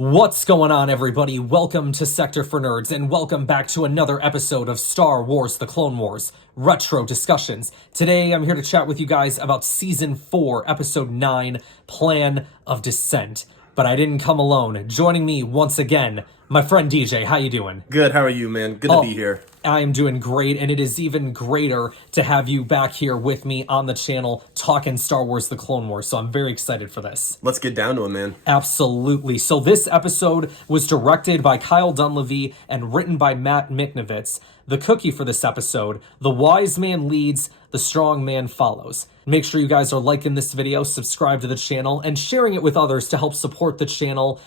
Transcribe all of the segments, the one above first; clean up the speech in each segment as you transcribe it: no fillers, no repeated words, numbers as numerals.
What's going on, everybody? Welcome to Sector for Nerds, and welcome back to another episode of Star Wars The Clone Wars Retro Discussions. Today, I'm here to chat with you guys about Season 4, Episode 9, Plan of Dissent. But I didn't come alone. Joining me once again, my friend DJ. How you doing? Good, how are you, man? Good to be here. I am doing great, and it is even greater to have you back here with me on the channel talking Star Wars The Clone Wars, so I'm very excited for this. Let's get down to it, man. Absolutely. So this episode was directed by Kyle Dunleavy and written by Matt Miknovitz. The cookie for this episode: the wise man leads, the strong man follows. Make sure you guys are liking this video, subscribe to the channel, and sharing it with others to help support the channel.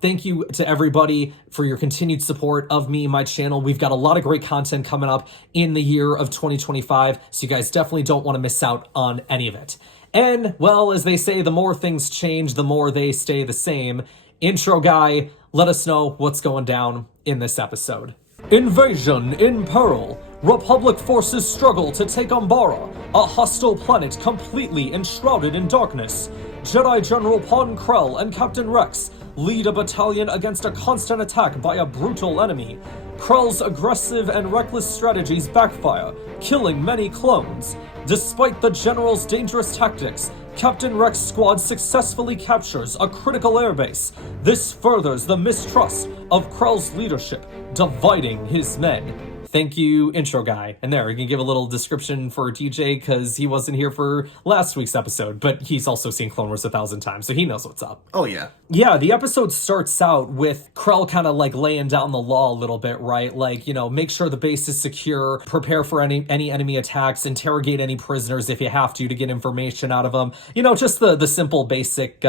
Thank you to everybody for your continued support of me, my channel. We've got a lot of great content coming up in the year of 2025, so you guys definitely don't want to miss out on any of it. And, well, as they say, the more things change, the more they stay the same. Intro guy, let us know what's going down in this episode. Invasion in peril. Republic forces struggle to take Umbara, a hostile planet completely enshrouded in darkness. Jedi General Pon Krell and Captain Rex lead a battalion against a constant attack by a brutal enemy. Krell's aggressive and reckless strategies backfire, killing many clones. Despite the General's dangerous tactics, Captain Rex's squad successfully captures a critical airbase. This furthers the mistrust of Krell's leadership, dividing his men. Thank you, intro guy. And there, you can give a little description for DJ, because he wasn't here for last week's episode, but he's also seen Clone Wars 1,000 times, so he knows what's up. Oh, yeah. Yeah, the episode starts out with Krell kind of like laying down the law a little bit, right? Like, you know, make sure the base is secure, prepare for any enemy attacks, interrogate any prisoners if you have to get information out of them. You know, just the simple, basic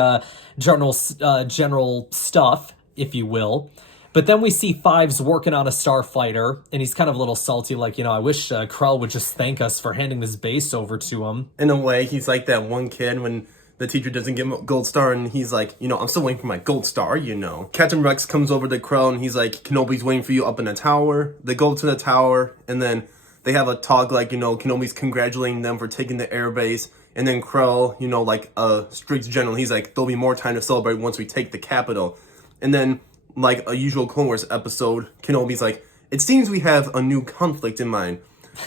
general stuff, if you will. But then we see Fives working on a starfighter, and he's kind of a little salty, like, you know, I wish Krell would just thank us for handing this base over to him. In a way, he's like that one kid when the teacher doesn't give him a gold star, and he's like, you know, I'm still waiting for my gold star, you know. Captain Rex comes over to Krell, and he's like, Kenobi's waiting for you up in the tower. They go to the tower, and then they have a talk, like, you know, Kenobi's congratulating them for taking the airbase. And then Krell, you know, like a strict general, he's like, there'll be more time to celebrate once we take the capital. And then, like a usual Clone Wars episode, Kenobi's like, it seems we have a new conflict in mind.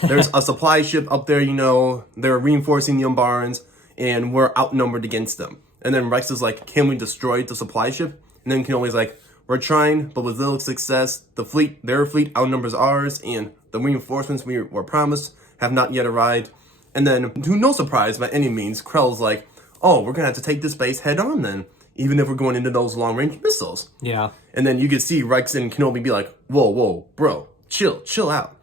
There's a supply ship up there, you know, they're reinforcing the Umbarans, and we're outnumbered against them. And then Rex is like, can we destroy the supply ship? And then Kenobi's like, we're trying, but with little success. Their fleet outnumbers ours, and the reinforcements we were promised have not yet arrived. And then, to no surprise by any means, Krell's like, oh, we're gonna have to take this base head on then, even if we're going into those long-range missiles. Yeah. And then you could see Rex and Kenobi be like, whoa, bro, chill out.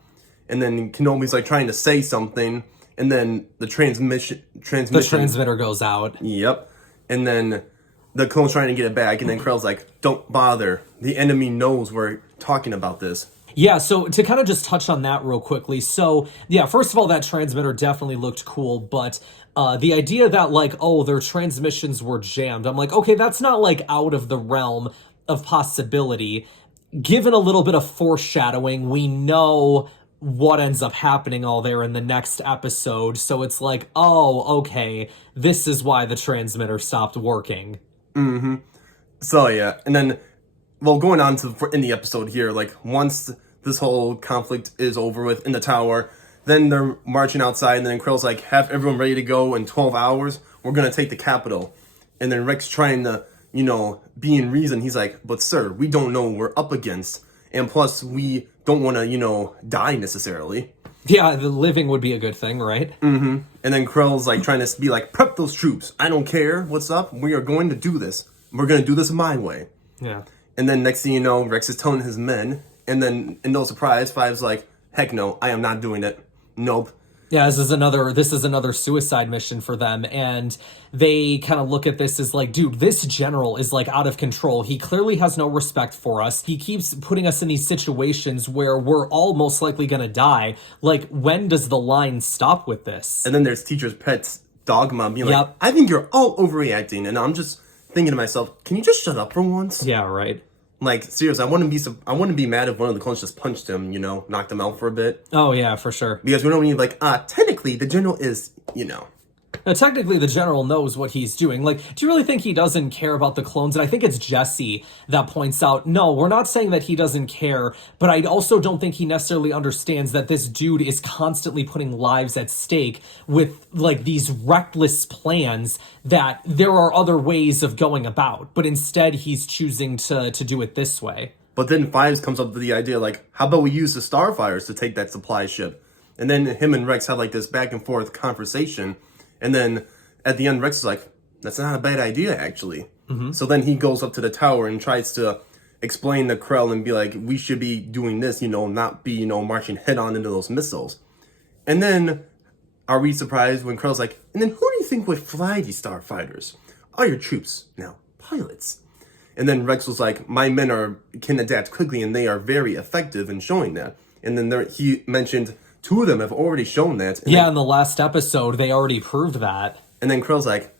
And then Kenobi's like trying to say something, and then the transmitter goes out. Yep. And then the clone's trying to get it back, and then Krell's like, don't bother. The enemy knows we're talking about this. Yeah, so to kind of just touch on that real quickly. So, yeah, first of all, that transmitter definitely looked cool, but the idea that, like, oh, their transmissions were jammed, I'm like, okay, that's not, like, out of the realm of possibility. Given a little bit of foreshadowing, we know what ends up happening all there in the next episode, so it's like, oh, okay, this is why the transmitter stopped working. Mm-hmm. So, yeah, and then, well, going on to in the episode here, like, once this whole conflict is over with in the tower, then they're marching outside, and then Krell's like, have everyone ready to go in 12 hours, we're gonna take the capital. And then Rex trying to, you know, be in reason, he's like, but sir, we don't know what we're up against, and plus, we don't want to, you know, die necessarily. Yeah, the living would be a good thing, right? Mm-hmm. And then Krell's like trying to be like, prep those troops, I don't care, what's up, we are going to do this. We're gonna do this my way. Yeah. And then next thing you know, Rex is telling his men, and then, in no surprise, Five's like, heck no, I am not doing it. Nope. Yeah, this is another suicide mission for them, and they kind of look at this as like, dude, this general is like out of control. He clearly has no respect for us. He keeps putting us in these situations where we're all most likely gonna die. Like, when does the line stop with this? And then there's Teacher's Pet's Dogma being like, I think you're all overreacting, and I'm just thinking to myself, can you just shut up for once? Yeah, right. Like, seriously, I wouldn't be mad if one of the clones just punched him, you know, knocked him out for a bit. Oh, yeah, for sure. Because we don't mean, like, technically, the general is, you know, Now, technically, the general knows what he's doing. Like, do you really think he doesn't care about the clones? And I think it's Jessie that points out, no, we're not saying that he doesn't care, but I also don't think he necessarily understands that this dude is constantly putting lives at stake with, like, these reckless plans that there are other ways of going about. But instead, he's choosing to do it this way. But then Fives comes up with the idea, like, how about we use the Starfighters to take that supply ship? And then him and Rex have, like, this back and forth conversation. And then at the end, Rex is like, that's not a bad idea, actually. So then he goes up to the tower and tries to explain to Krell and be like, we should be doing this, not be, marching head on into those missiles. And then are we surprised when Krell's like, and then who do you think would fly these starfighters? All your troops, now pilots. And then Rex was like, my men can adapt quickly and they are very effective in showing that. And then he mentioned 2 of them have already shown that. Yeah, in the last episode, they already proved that. And then Krell's like,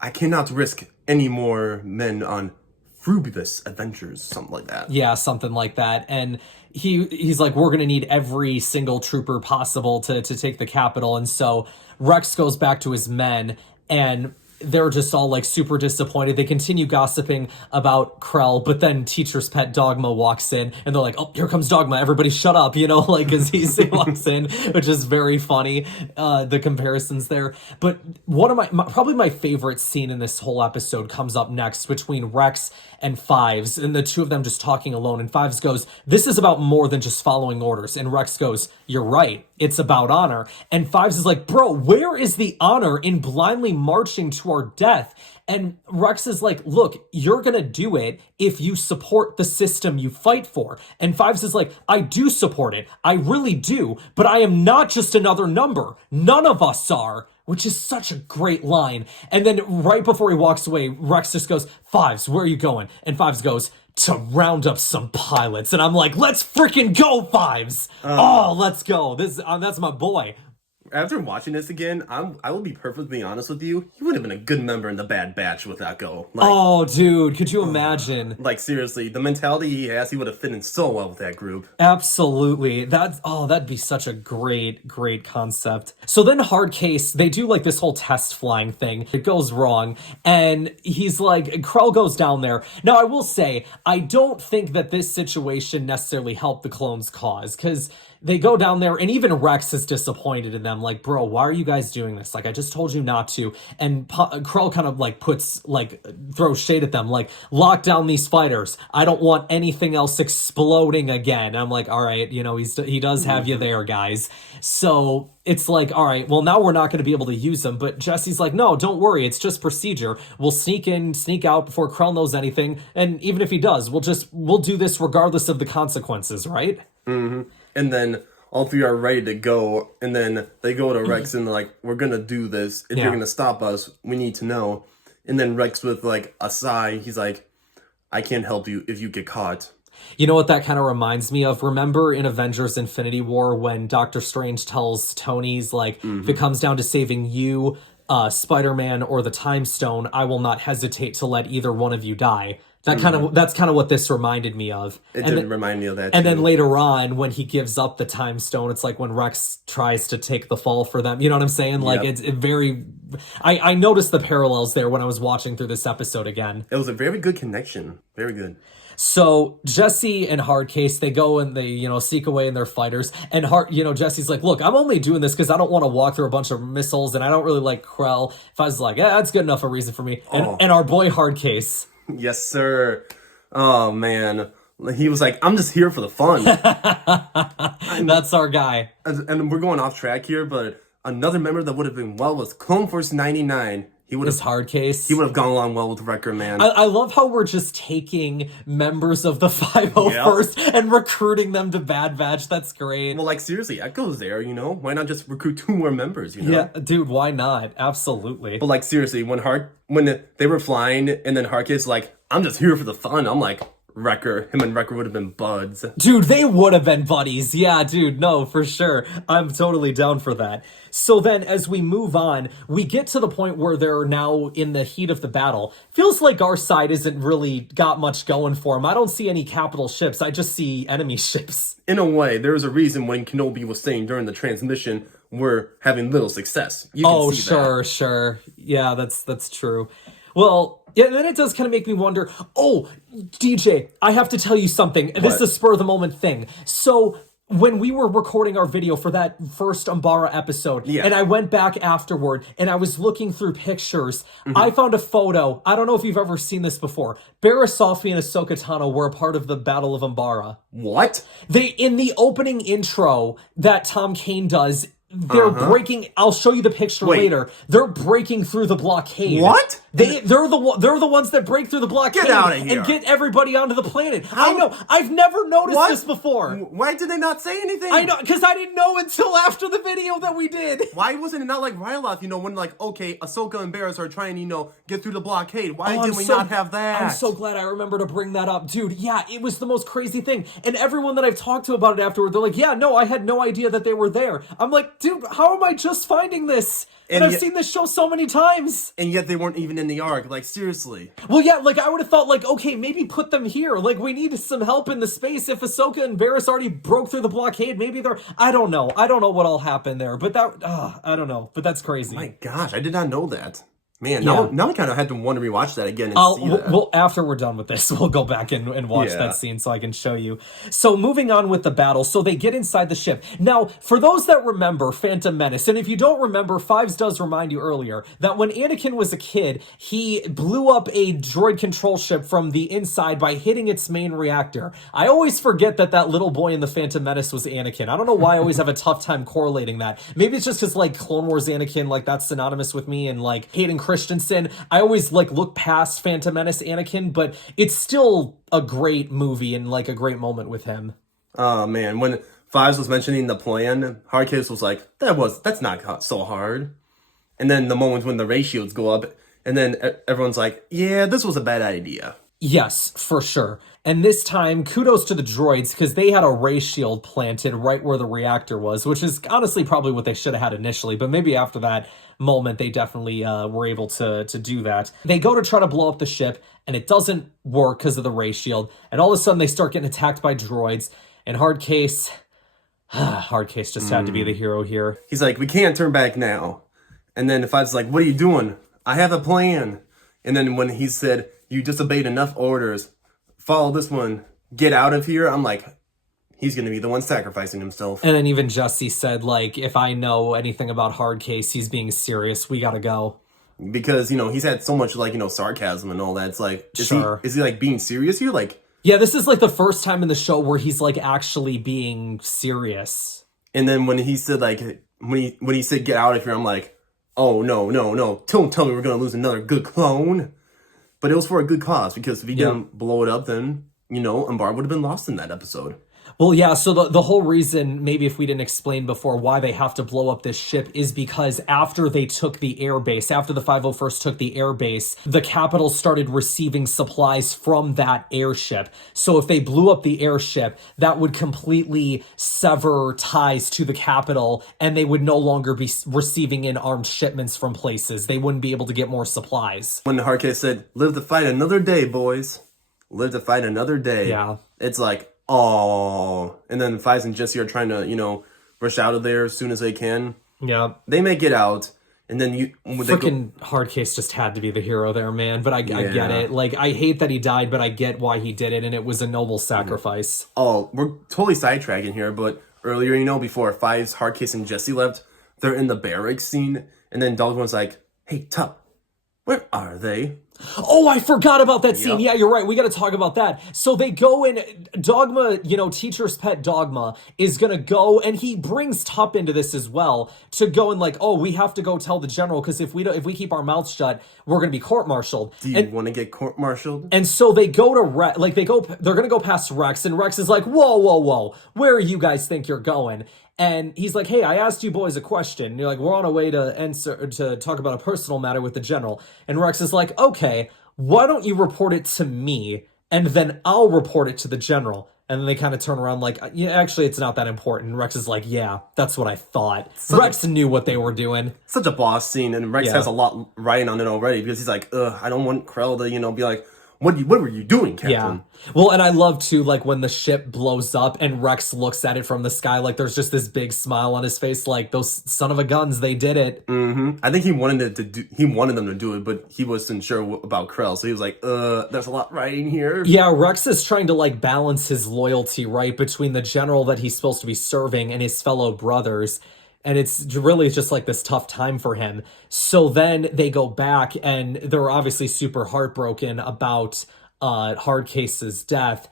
I cannot risk any more men on fruitless adventures, something like that. Yeah, something like that. And he's like, we're going to need every single trooper possible to take the capital. And so Rex goes back to his men, and they're just all like super disappointed. They continue gossiping about Krell, but then teacher's pet Dogma walks in and they're like, oh, here comes Dogma. Everybody shut up, like as he walks in, which is very funny. The comparisons there. But one of probably my favorite scene in this whole episode comes up next between Rex and Fives, and the 2 of them just talking alone. And Fives goes, this is about more than just following orders. And Rex goes, you're right. It's about honor. And Fives is like, bro, where is the honor in blindly marching to our death? And Rex is like, look, you're going to do it if you support the system you fight for. And Fives is like, I do support it. I really do. But I am not just another number. None of us are. Which is such a great line. And then right before he walks away, Rex just goes, Fives, where are you going? And Fives goes, to round up some pilots. And I'm like, let's freaking go, Fives. Let's go. That's my boy. After watching this again, I will be perfectly honest with you. He would have been a good member in the Bad Batch with that go. Like, oh, dude, could you imagine? Like, seriously, the mentality he has, he would have fit in so well with that group. Absolutely. That'd be such a great concept. So then Hardcase, they do like this whole test flying thing. It goes wrong, and he's like, Krell goes down there. Now, I will say, I don't think that this situation necessarily helped the clones' cause, because they go down there, and even Rex is disappointed in them. Like, bro, why are you guys doing this? Like, I just told you not to. And Krell kind of like throws shade at them. Like, lock down these fighters. I don't want anything else exploding again. I'm like, all right, he does have you there, guys. So it's like, all right, well, now we're not going to be able to use them. But Jessie's like, no, don't worry. It's just procedure. We'll sneak in, sneak out before Krell knows anything. And even if he does, we'll do this regardless of the consequences, right? Mm-hmm. And then all 3 are ready to go. And then they go to Rex and like, we're going to do this. If you're going to stop us, we need to know. And then Rex with like a sigh, he's like, I can't help you if you get caught. You know what that kind of reminds me of? Remember in Avengers Infinity War when Doctor Strange tells Tony's like, if it comes down to saving you, Spider-Man, or the Time Stone, I will not hesitate to let either one of you die. That's kind of what this reminded me of. It did remind me of that, And too. then later on, when he gives up the Time Stone, it's like when Rex tries to take the fall for them. You know what I'm saying? Like, it's very... I noticed the parallels there when I was watching through this episode again. It was a very good connection. Very good. So Jessie and Hardcase, they go and they, sneak away in their fighters. And Jessie's like, look, I'm only doing this because I don't want to walk through a bunch of missiles and I don't really like Krell. If I was like, that's good enough a reason for me. And our boy Hardcase... Yes, sir. Oh, man. He was like, I'm just here for the fun. That's our guy. And we're going off track here, but another member that would have been well was Clone Force 99. He would have Hardcase. He would have gone along well with Wrecker, man. I love how we're just taking members of the 501st and recruiting them to Bad Batch. That's great. Well, like, seriously, Echo's there, Why not just recruit 2 more members, Yeah, dude, why not? Absolutely. But, like, seriously, when they were flying and then Hardcase like, I'm just here for the fun, I'm like, him and Wrecker would have been buds. Dude, they would have been buddies. Yeah, dude, no, for sure. I'm totally down for that. So then, as we move on, we get to the point where they're now in the heat of the battle. Feels like our side isn't really got much going for them. I don't see any capital ships. I just see enemy ships. In a way, there was a reason when Kenobi was saying during the transmission, were having little success. You can Oh, see sure. Yeah, that's true. Well, yeah, and then it does kind of make me wonder, oh, DJ, I have to tell you something. This is a spur of the moment thing. So when we were recording our video for that first Umbara episode, and I went back afterward and I was looking through pictures, I found a photo. I don't know if you've ever seen this before. Barasafi and Ahsoka Tano were a part of the Battle of Umbara. What? In the opening intro that Tom Kane does, they're breaking. I'll show you the picture later. They're breaking through the blockade. What? They're the ones that break through the blockade. Get out of here. And get everybody onto the planet. I know. I've never noticed this before. Why did they not say anything? I know, because I didn't know until after the video that we did. Why wasn't it not like Ryloth, when like, okay, Ahsoka and Barriss are trying, get through the blockade. Why did we not have that? I'm so glad I remember to bring that up. Dude, yeah, it was the most crazy thing. And everyone that I've talked to about it afterward, they're like, yeah, no, I had no idea that they were there. I'm like, dude, how am I just finding this? And I've seen this show so many times. And yet they weren't even in the arc. Like, seriously. Well, yeah, like, I would have thought, like, okay, maybe put them here. Like, we need some help in the space. If Ahsoka and Barriss already broke through the blockade, maybe they're... I don't know. I don't know what all happened there. But that... I don't know. But that's crazy. My gosh, I did not know that. Man, now I kind of had to want to rewatch that again and see that. Well, after we're done with this, we'll go back and watch that scene so I can show you. So moving on with the battle, so they get inside the ship. Now, for those that remember Phantom Menace, and if you don't remember, Fives does remind you earlier that when Anakin was a kid, he blew up a droid control ship from the inside by hitting its main reactor. I always forget that little boy in the Phantom Menace was Anakin. I don't know why I always have a tough time correlating that. Maybe it's just because, like, Clone Wars Anakin, like, that's synonymous with me, and, like, Hayden Christensen, I always like look past Phantom Menace Anakin, but it's still a great movie and like a great moment with him. Oh man, when Fives was mentioning the plan, Hardcase was like, that's not so hard. And then the moments when the ray shields go up, and then everyone's like, yeah, this was a bad idea. Yes, for sure. And this time, kudos to the droids, because they had a ray shield planted right where the reactor was, which is honestly probably what they should have had initially, but maybe after that moment, they definitely were able to do that. They go to try to blow up the ship, and it doesn't work because of the ray shield, and all of a sudden, they start getting attacked by droids, and Hardcase just had to be the hero here. He's like, we can't turn back now. And then Fives is like, what are you doing? I have a plan. And then when he said, you disobeyed enough orders, follow this one, get out of here, I'm like, he's going to be the one sacrificing himself. And then even Jessie said, like, if I know anything about Hardcase, he's being serious. We gotta go. Because, he's had so much, like, sarcasm and all that. It's like, is he like, being serious here? Like... Yeah, this is, like, the first time in the show where he's, like, actually being serious. And then when he said, like, when he said, get out of here, I'm like, oh, no. Don't tell me we're going to lose another good clone. But it was for a good cause, because if he didn't blow it up, then, Umbara would have been lost in that episode. Well, yeah, so the whole reason, maybe if we didn't explain before, why they have to blow up this ship is because after they took the airbase, after the 501st took the airbase, the Capitol started receiving supplies from that airship. So if they blew up the airship, that would completely sever ties to the Capitol, and they would no longer be receiving in armed shipments from places. They wouldn't be able to get more supplies. When Hardcase said, live to fight another day, boys. Live to fight another day. Yeah. It's like... oh, and then Fives and Jessie are trying to, rush out of there as soon as they can. Yeah. They make it out, and then freaking Hardcase just had to be the hero there, man. But I get it. Like, I hate that he died, but I get why he did it, and it was a noble sacrifice. Oh, we're totally sidetracking here, but earlier, before Fives, Hardcase, and Jessie left, they're in the barracks scene, and then Dogma's like, hey, Tup, where are they? Oh, I forgot about that scene. Yep. Yeah, you're right. We got to talk about that. So they go in, Dogma, teacher's pet Dogma is going to go, and he brings Tup into this as well, to go and like, oh, we have to go tell the general, because if we keep our mouths shut, we're going to be court-martialed. Do you want to get court-martialed? And so they go to Rex, they're going to go past Rex, and Rex is like, whoa, where you guys think you're going? And he's like, hey, I asked you boys a question. And you're like, we're on our way to talk about a personal matter with the general. And Rex is like, okay, why don't you report it to me, and then I'll report it to the general. And then they kind of turn around like, yeah, actually, it's not that important. And Rex is like, yeah, that's what I thought. Rex knew what they were doing. Such a boss scene, and Rex has a lot writing on it already, because he's like, I don't want Krell to, be like, what were you doing, Captain? Yeah. Well, and I love too, like when the ship blows up and Rex looks at it from the sky, like there's just this big smile on his face, like those son of a guns, they did it. I think he wanted them to do it, but he wasn't sure about Krell, so he was like, there's a lot riding here. Yeah, Rex is trying to like balance his loyalty, right, between the general that he's supposed to be serving and his fellow brothers. And it's really just like this tough time for him. So then they go back and they're obviously super heartbroken about Hardcase's death.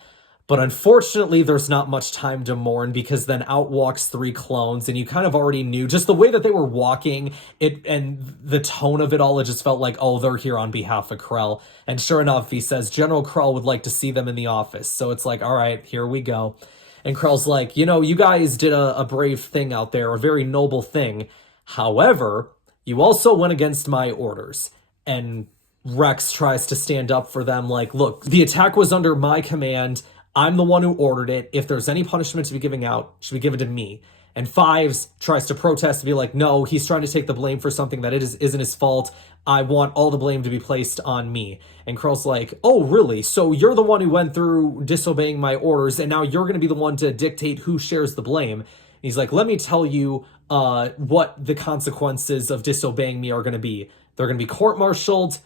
But unfortunately, there's not much time to mourn because then out walks 3 clones, and you kind of already knew just the way that they were walking it and the tone of it all. It just felt like, oh, they're here on behalf of Krell. And sure enough, he says General Krell would like to see them in the office. So it's like, all right, here we go. And Krell's like, you guys did a brave thing out there, a very noble thing. However, you also went against my orders. And Rex tries to stand up for them like, look, the attack was under my command. I'm the one who ordered it. If there's any punishment to be giving out, it should be given to me. And Fives tries to protest and be like, no, he's trying to take the blame for something that isn't his fault. I want all the blame to be placed on me. And Krell's like, oh, really? So you're the one who went through disobeying my orders, and now you're going to be the one to dictate who shares the blame. And he's like, let me tell you what the consequences of disobeying me are going to be. They're going to be court-martialed,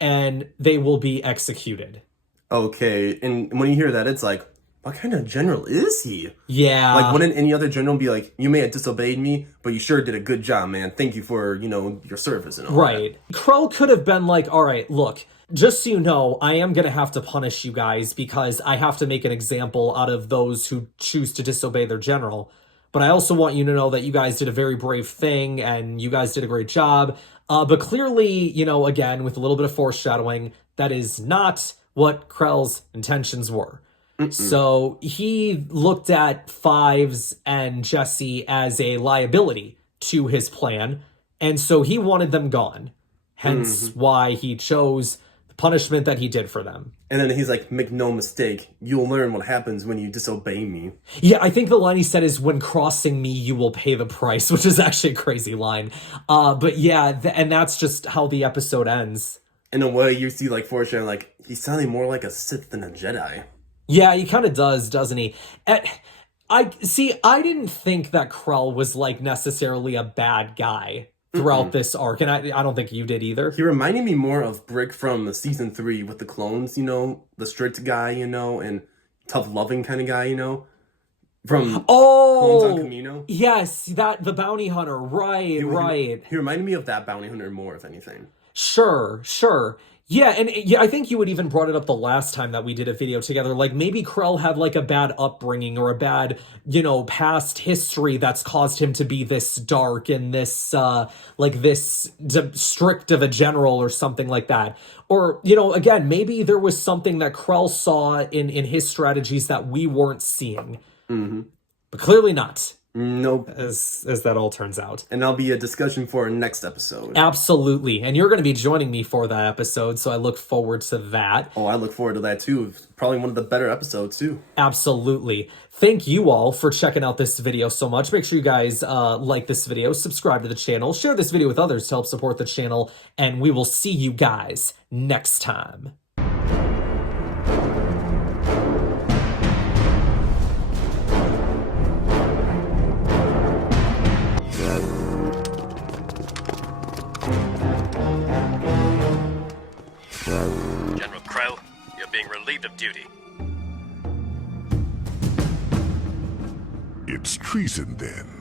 and they will be executed. Okay, and when you hear that, it's like, what kind of general is he? Yeah. Like, wouldn't any other general be like, you may have disobeyed me, but you sure did a good job, man. Thank you for, your service and all right. That. Krell could have been like, all right, look, just so you know, I am going to have to punish you guys because I have to make an example out of those who choose to disobey their general. But I also want you to know that you guys did a very brave thing and you guys did a great job. But clearly, again, with a little bit of foreshadowing, that is not what Krell's intentions were. So he looked at Fives and Jessie as a liability to his plan, and so he wanted them gone. Hence why he chose the punishment that he did for them. And then he's like, make no mistake, you'll learn what happens when you disobey me. Yeah, I think the line he said is, when crossing me, you will pay the price, which is actually a crazy line. But yeah, and that's just how the episode ends. In a way, you see like foreshadowing, like, he's sounding more like a Sith than a Jedi. Yeah, he kind of does, doesn't he? I didn't think that Krell was like necessarily a bad guy throughout this arc, and I don't think you did either. He reminded me more of Brick from season 3 with the clones, the strict guy, and tough loving kind of guy, from Clones on Camino. Yes, the bounty hunter, right. He reminded me of that bounty hunter more, if anything. Sure. Yeah, and I think you had even brought it up the last time that we did a video together. Like, maybe Krell had, like, a bad upbringing or a bad, past history that's caused him to be this dark and this, this strict of a general or something like that. Or, again, maybe there was something that Krell saw in his strategies that we weren't seeing. But clearly not. Nope. As that all turns out. And that'll be a discussion for our next episode. Absolutely. And you're going to be joining me for that episode, so I look forward to that. Oh, I look forward to that too. Probably one of the better episodes too. Absolutely. Thank you all for checking out this video so much. Make sure you guys like this video, subscribe to the channel, share this video with others to help support the channel, and we will see you guys next time. General Krell, you're being relieved of duty. It's treason, then.